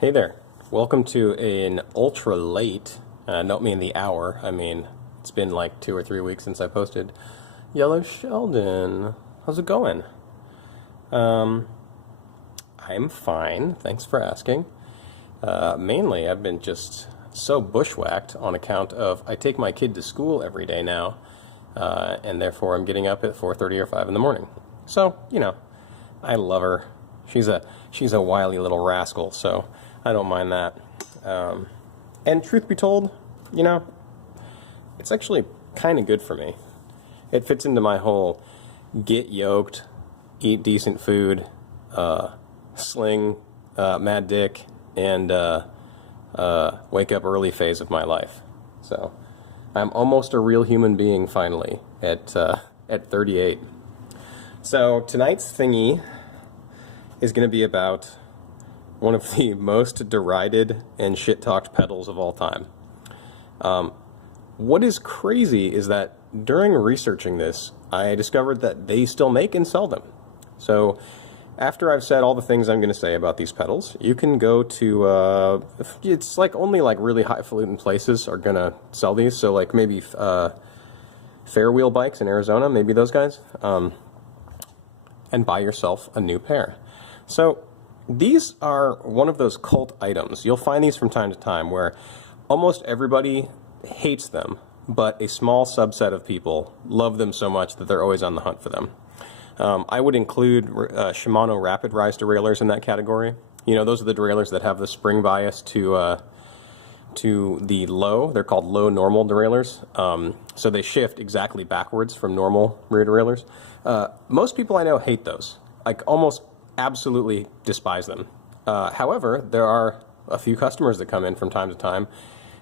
Hey there. Welcome to an ultra late, don't mean the hour, I mean it's been like 2 or 3 weeks since I posted Yellow Sheldon. How's it going? I'm fine, thanks for asking. Mainly I've been just so bushwhacked on account of I take my kid to school every day now, and therefore I'm getting up at 4:30 or 5 in the morning. So, I love her. She's a wily little rascal, so I don't mind that. And truth be told, it's actually kind of good for me. It fits into my whole get yoked, eat decent food, sling, mad dick, and wake up early phase of my life. So I'm almost a real human being finally at 38. So tonight's thingy is going to be about one of the most derided and shit-talked pedals of all time. What is crazy is that during researching this, I discovered that they still make and sell them. So after I've said all the things I'm going to say about these pedals, you can go to, it's like only like really highfalutin places are going to sell these. So like maybe Fairwheel Bikes in Arizona, maybe those guys, and buy yourself a new pair. So these are one of those cult items. You'll find these from time to time where almost everybody hates them, but a small subset of people love them so much that they're always on the hunt for them. I would include Shimano Rapid Rise derailleurs in that category. Those are the derailleurs that have the spring bias to the low. They're called low normal derailleurs. So they shift exactly backwards from normal rear derailleurs. Most people I know hate those. Like almost absolutely despise them. However, there are a few customers that come in from time to time,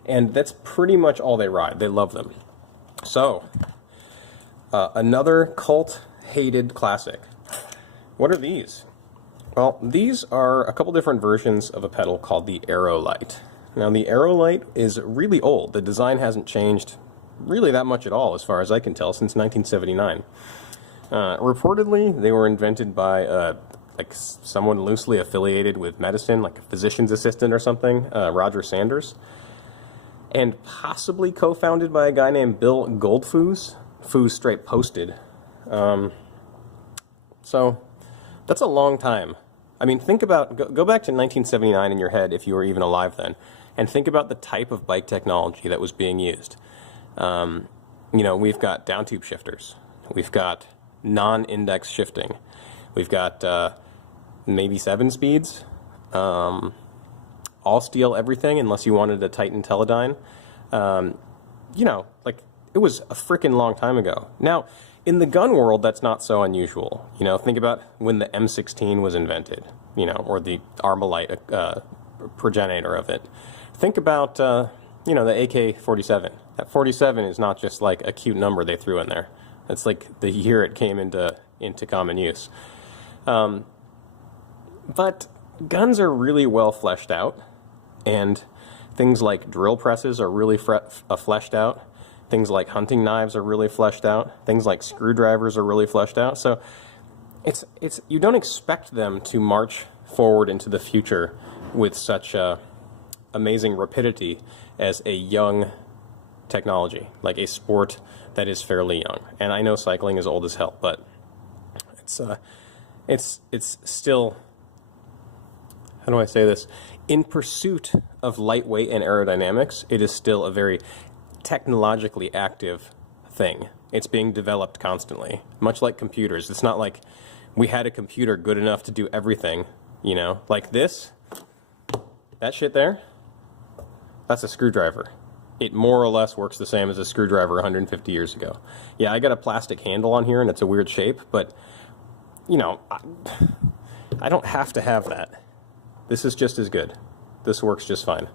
and that's pretty much all they ride. They love them. So, another cult-hated classic. What are these? Well, these are a couple different versions of a pedal called the Aerolite. Now, the Aerolite is really old. The design hasn't changed really that much at all, as far as I can tell, since 1979. Reportedly, they were invented by like someone loosely affiliated with medicine, like a physician's assistant or something, Roger Sanders, and possibly co-founded by a guy named Bill Goldfuss. Foos straight posted. So that's a long time. I mean, think about, go back to 1979 in your head if you were even alive then, and think about the type of bike technology that was being used. We've got down tube shifters. We've got non-index shifting. We've got maybe 7 speeds, all steel everything unless you wanted a Titan Teledyne. Like it was a freaking long time ago. Now, in the gun world, that's not so unusual. Think about when the M16 was invented, or the Armalite progenitor of it. Think about, the AK-47. That 47 is not just like a cute number they threw in there. It's like the year it came into common use. But guns are really well fleshed out, and things like drill presses are really fleshed out. Things like hunting knives are really fleshed out. Things like screwdrivers are really fleshed out. So it's you don't expect them to march forward into the future with such amazing rapidity as a young technology, like a sport that is fairly young. And I know cycling is old as hell, but it's still, how do I say this? In pursuit of lightweight and aerodynamics, it is still a very technologically active thing. It's being developed constantly, much like computers. It's not like we had a computer good enough to do everything, like this. That shit there, that's a screwdriver. It more or less works the same as a screwdriver 150 years ago. Yeah, I got a plastic handle on here and it's a weird shape, but I don't have to have that. This is just as good. This works just fine.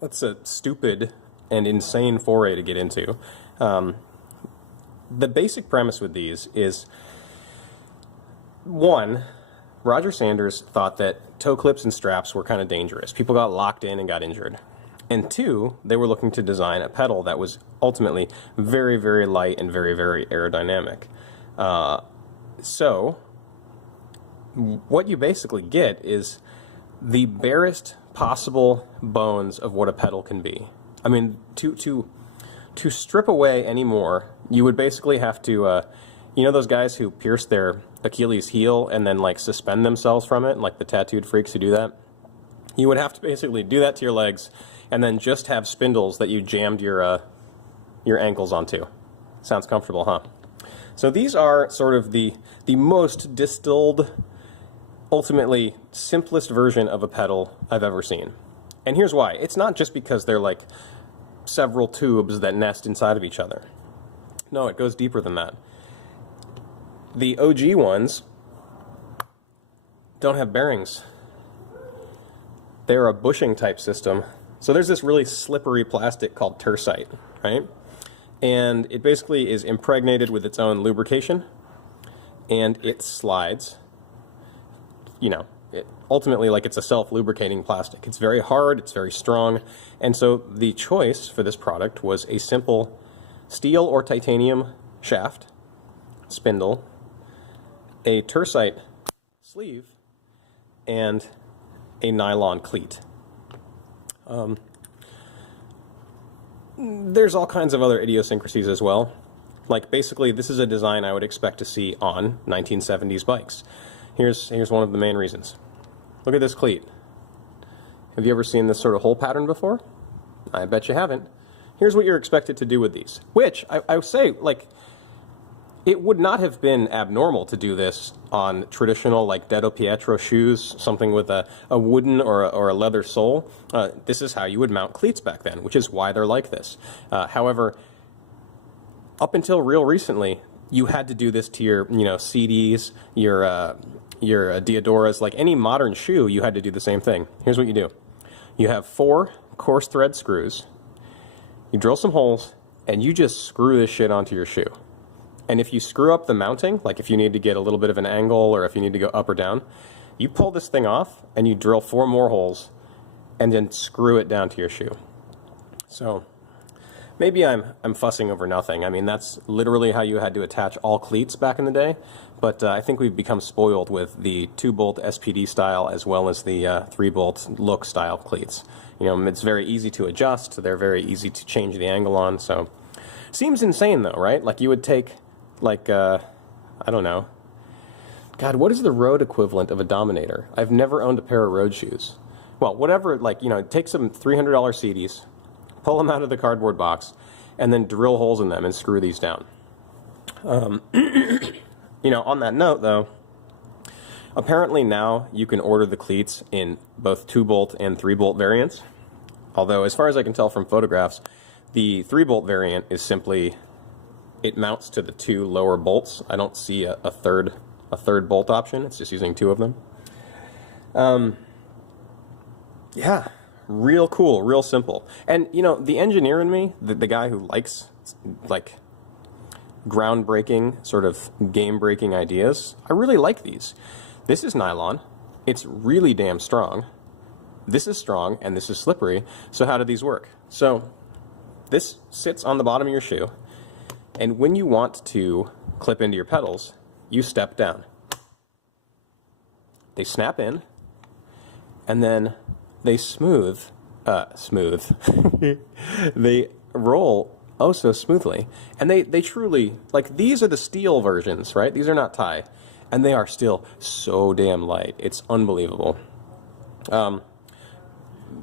That's a stupid and insane foray to get into. The basic premise with these is, one, Roger Sanders thought that toe clips and straps were kind of dangerous. People got locked in and got injured. And two, they were looking to design a pedal that was ultimately very, very light and very, very aerodynamic. So what you basically get is the barest possible bones of what a pedal can be. I mean, to strip away any more, you would basically have to, you know those guys who pierce their Achilles heel and then like suspend themselves from it, like the tattooed freaks who do that? You would have to basically do that to your legs and then just have spindles that you jammed your ankles onto. Sounds comfortable, huh? So these are sort of the most distilled, ultimately simplest version of a pedal I've ever seen. And here's why. It's not just because they're like several tubes that nest inside of each other. No, it goes deeper than that. The OG ones don't have bearings. They're a bushing type system. So there's this really slippery plastic called tersite, right? And it basically is impregnated with its own lubrication, and it slides. You know, ultimately, like, it's a self-lubricating plastic. It's very hard, it's very strong, and so the choice for this product was a simple steel or titanium shaft, spindle, a tersite sleeve, and a nylon cleat. There's all kinds of other idiosyncrasies as well. Like, basically, this is a design I would expect to see on 1970s bikes. Here's one of the main reasons. Look at this cleat. Have you ever seen this sort of hole pattern before? I bet you haven't. Here's what you're expected to do with these, which I would say, like, it would not have been abnormal to do this on traditional, like, Dedo Pietro shoes, something with a wooden or a leather sole. This is how you would mount cleats back then, which is why they're like this. However, up until real recently, you had to do this to your, you know, CDs, your Diodoras, like any modern shoe, you had to do the same thing. Here's what you do. You have 4 coarse thread screws, you drill some holes, and you just screw this shit onto your shoe. And if you screw up the mounting, like if you need to get a little bit of an angle or if you need to go up or down, you pull this thing off and you drill 4 more holes and then screw it down to your shoe. So maybe I'm fussing over nothing. I mean, that's literally how you had to attach all cleats back in the day. But I think we've become spoiled with the 2-bolt SPD style as well as the 3-bolt look style cleats. You know, it's very easy to adjust. They're very easy to change the angle on. So seems insane though, right? Like you would take, like, I don't know. God, what is the road equivalent of a Dominator? I've never owned a pair of road shoes. Well, whatever, like, you know, take some $300 CDs, pull them out of the cardboard box, and then drill holes in them and screw these down. You know, on that note, though, apparently now you can order the cleats in both 2-bolt and 3-bolt variants. Although, as far as I can tell from photographs, the 3-bolt variant is simply, it mounts to the 2 lower bolts. I don't see a third bolt option. It's just using 2 of them. Yeah, real cool, real simple. And, you know, the engineer in me, the guy who likes, like, groundbreaking, sort of game-breaking ideas, I really like these. This is nylon. It's really damn strong. This is strong, and this is slippery. So how do these work? So this sits on the bottom of your shoe, and when you want to clip into your pedals, you step down. They snap in, and then they smooth. They roll oh so smoothly. And they truly, like, these are the steel versions, right? These are not tie. And they are still so damn light. It's unbelievable.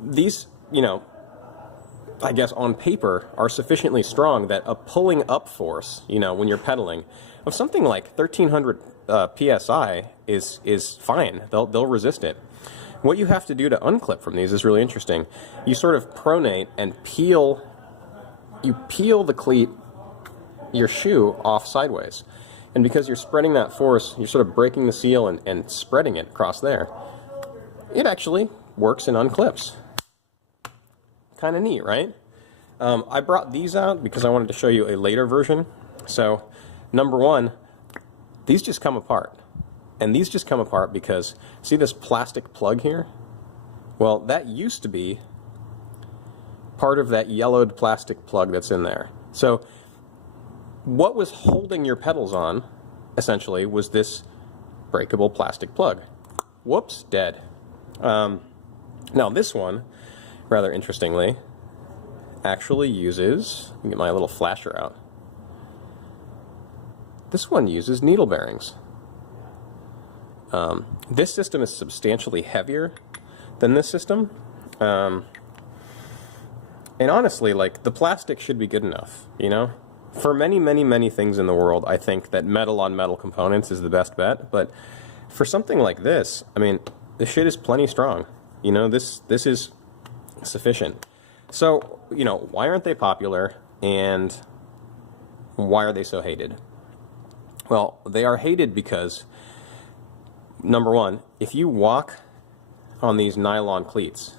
These, you know, I guess on paper are sufficiently strong that a pulling up force, you know, when you're pedaling, of something like 1300 psi is fine. They'll resist it. What you have to do to unclip from these is really interesting. You sort of pronate and peel the cleat, your shoe, off sideways. And because you're spreading that force, you're sort of breaking the seal and spreading it across there. It actually works and unclips. Kind of neat, right? I brought these out because I wanted to show you a later version. So, number one, these just come apart. And these just come apart because, see this plastic plug here? Well, that used to be part of that yellowed plastic plug that's in there. So what was holding your pedals on, essentially, was this breakable plastic plug. Whoops, dead. Now this one, rather interestingly, actually uses, let me get my little flasher out. This one uses needle bearings. This system is substantially heavier than this system. And honestly, like, the plastic should be good enough, you know? For many, many, many things in the world, I think that metal on metal components is the best bet, but for something like this, I mean, this shit is plenty strong. You know, this is sufficient. So, you know, why aren't they popular, and why are they so hated? Well, they are hated because, number one, if you walk on these nylon cleats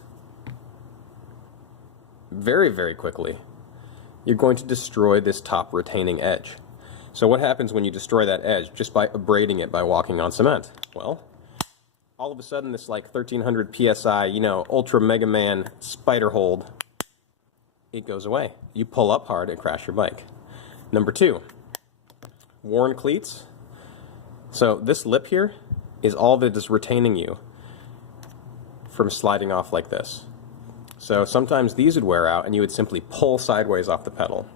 very, very quickly, you're going to destroy this top retaining edge. So what happens when you destroy that edge just by abrading it by walking on cement? Well, all of a sudden this like 1300 psi, you know, Ultra Mega Man spider hold, it goes away. You pull up hard and crash your bike. Number two, worn cleats. So this lip here is all that is retaining you from sliding off like this. So sometimes these would wear out and you would simply pull sideways off the pedal.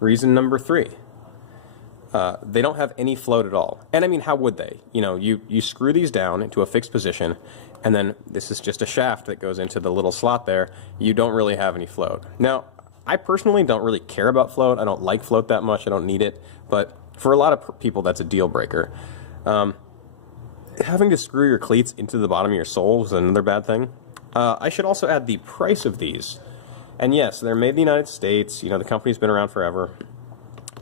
Reason number three, they don't have any float at all. And I mean, how would they? You know, you screw these down into a fixed position, and then this is just a shaft that goes into the little slot there. You don't really have any float. Now, I personally don't really care about float. I don't like float that much. I don't need it. But for a lot of people, that's a deal breaker. Having to screw your cleats into the bottom of your sole is another bad thing. I should also add the price of these. And yes, they're made in the United States. You know, the company's been around forever.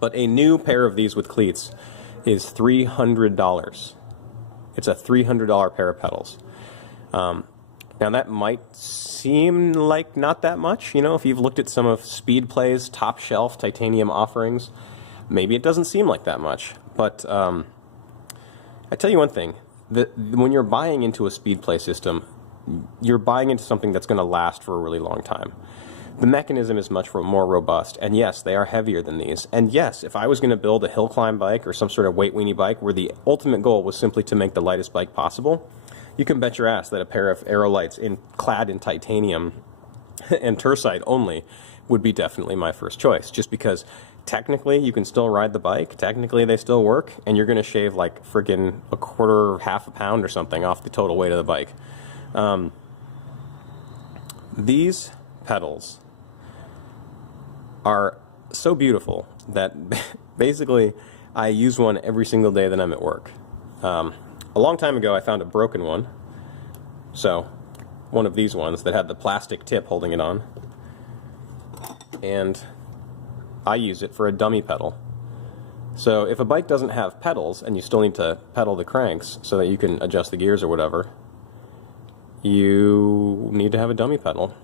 But a new pair of these with cleats is $300. It's a $300 pair of pedals. Now that might seem like not that much, you know, if you've looked at some of Speedplay's top shelf titanium offerings, maybe it doesn't seem like that much. But I tell you one thing, when you're buying into a Speedplay system, you're buying into something that's going to last for a really long time. The mechanism is much more robust, and yes, they are heavier than these. And yes, if I was going to build a hill climb bike or some sort of weight weenie bike where the ultimate goal was simply to make the lightest bike possible, you can bet your ass that a pair of Aerolites clad in titanium and tersite only would be definitely my first choice, just because technically you can still ride the bike, technically they still work, and you're going to shave like friggin' a quarter, half a pound or something off the total weight of the bike. These pedals are so beautiful that basically I use one every single day that I'm at work. A long time ago I found a broken one, so one of these ones that had the plastic tip holding it on, and I use it for a dummy pedal. So if a bike doesn't have pedals and you still need to pedal the cranks so that you can adjust the gears or whatever, you need to have a dummy pedal.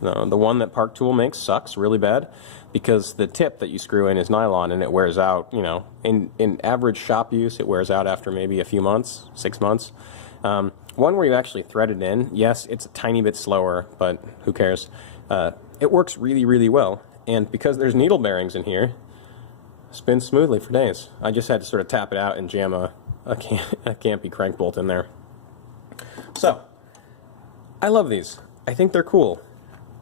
The one that Park Tool makes sucks really bad because the tip that you screw in is nylon and it wears out, you know, in average shop use, it wears out after maybe a few months, 6 months. One where you actually thread it in, yes, it's a tiny bit slower, but who cares? It works really, really well. And because there's needle bearings in here, it spins smoothly for days. I just had to sort of tap it out and jam a Campy crank bolt in there. So, I love these. I think they're cool.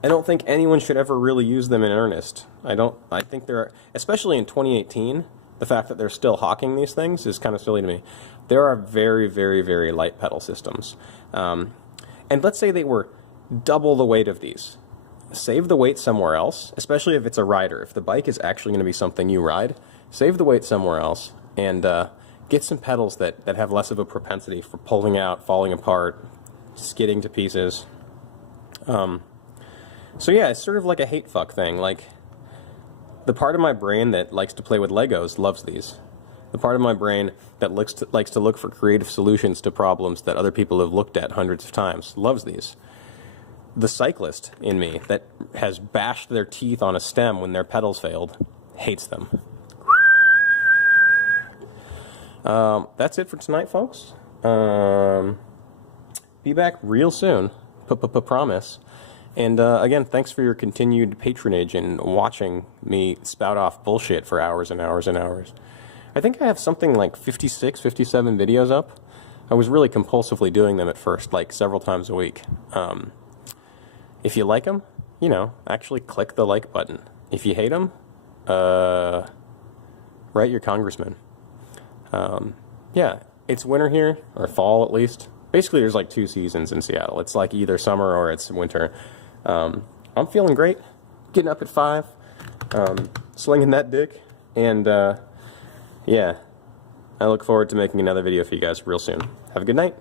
I don't think anyone should ever really use them in earnest. I think they're, especially in 2018, the fact that they're still hawking these things is kind of silly to me. There are very, very, very light pedal systems. And let's say they were double the weight of these. Save the weight somewhere else, especially if it's a rider. If the bike is actually going to be something you ride, save the weight somewhere else and get some pedals that have less of a propensity for pulling out, falling apart, skidding to pieces. So yeah, it's sort of like a hate fuck thing. Like, the part of my brain that likes to play with Legos loves these. The part of my brain that likes to look for creative solutions to problems that other people have looked at hundreds of times loves these. The cyclist in me that has bashed their teeth on a stem when their pedals failed hates them. That's it for tonight, folks. Be back real soon. Promise. And again, thanks for your continued patronage and watching me spout off bullshit for hours and hours and hours. I think I have something like 56, 57 videos up. I was really compulsively doing them at first, like several times a week. If you like them, you know, actually click the like button. If you hate them, write your congressman. Yeah, it's winter here, or fall at least. Basically, there's like 2 seasons in Seattle. It's like either summer or it's winter. I'm feeling great, getting up at 5, slinging that dick, and yeah, I look forward to making another video for you guys real soon. Have a good night.